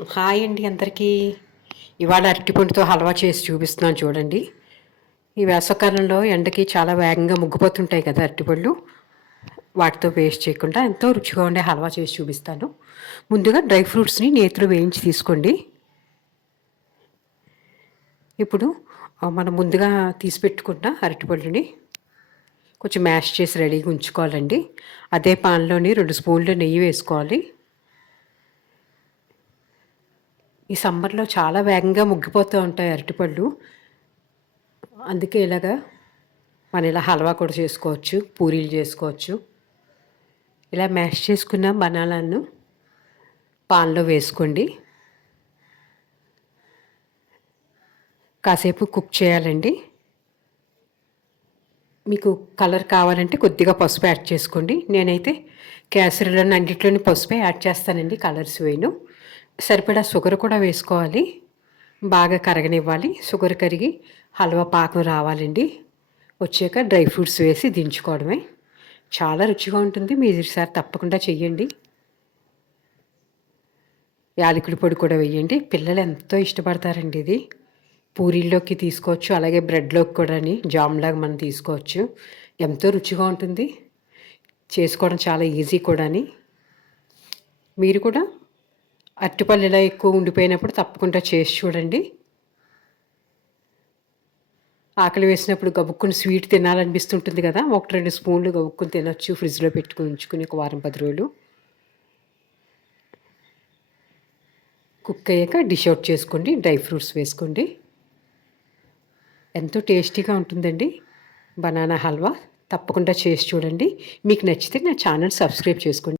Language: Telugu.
హాయ్ అండి అందరికీ. ఇవాళ అరటిపండుతో హల్వా చేసి చూపిస్తున్నాను చూడండి. ఈ వేసవకాలంలో ఎండకి చాలా వేగంగా ముగ్గిపోతుంటాయి కదా అరటిపళ్ళు. వాటితో వేస్ట్ చేయకుండా ఎంతో రుచిగా ఉండే హల్వా చేసి చూపిస్తాను. ముందుగా డ్రై ఫ్రూట్స్ని నేతిలో వేయించి తీసుకోండి. ఇప్పుడు మనం ముందుగా తీసి పెట్టుకున్న అరటిపళ్ళుని కొంచెం మ్యాష్ చేసి రెడీగా ఉంచుకోవాలండి. అదే పాన్లోని 2 స్పూన్లు నెయ్యి వేసుకోవాలి. ఈ సమ్మర్లో చాలా వేగంగా ముగ్గిపోతూ ఉంటాయి అరటిపళ్ళు. అందుకే ఇలాగా మనం ఇలా హల్వా కూడా చేసుకోవచ్చు, పూరీలు చేసుకోవచ్చు. ఇలా మ్యాష్ చేసుకున్న బనానాను పాన్లో వేసుకోండి. కాసేపు కుక్ చేయాలండి. మీకు కలర్ కావాలంటే కొద్దిగా పసుపు యాడ్ చేసుకోండి. నేనైతే కేసరిలోని అన్నింటిలోని పసుపే యాడ్ చేస్తానండి, కలర్స్ వేయను. సరిపడా షుగర్ కూడా వేసుకోవాలి. బాగా కరగనివ్వాలి. షుగర్ కరిగి హల్వా పాకం రావాలండి. వచ్చాక డ్రై ఫ్రూట్స్ వేసి దించుకోవడమే. చాలా రుచిగా ఉంటుంది. మీరు ఈసారి తప్పకుండా చెయ్యండి. యాలకుల పొడి కూడా వేయండి. పిల్లలు ఎంతో ఇష్టపడతారండి ఇది. పూరీల్లోకి తీసుకోవచ్చు, అలాగే బ్రెడ్లోకి కూడా జామ్లాగా మనం తీసుకోవచ్చు. ఎంతో రుచిగా ఉంటుంది. చేసుకోవడం చాలా ఈజీ కూడాని. మీరు కూడా అరటిపళ్ళు ఇలా ఎక్కువ ఉండిపోయినప్పుడు తప్పకుండా చేసి చూడండి. ఆకలి వేసినప్పుడు గబుక్కుని స్వీట్ తినాలనిపిస్తుంటుంది కదా, 1-2 స్పూన్లు గబుక్కుని తినొచ్చు. ఫ్రిడ్జ్లో పెట్టుకుని ఉంచుకుని ఒక వారం 10 రోజులు. కుక్ అయ్యాక డిష్ అవుట్ చేసుకోండి. డ్రై ఫ్రూట్స్ వేసుకోండి. ఎంతో టేస్టీగా ఉంటుందండి బనానా హల్వా. తప్పకుండా చేసి చూడండి. మీకు నచ్చితే నా ఛానల్ సబ్స్క్రైబ్ చేసుకోండి.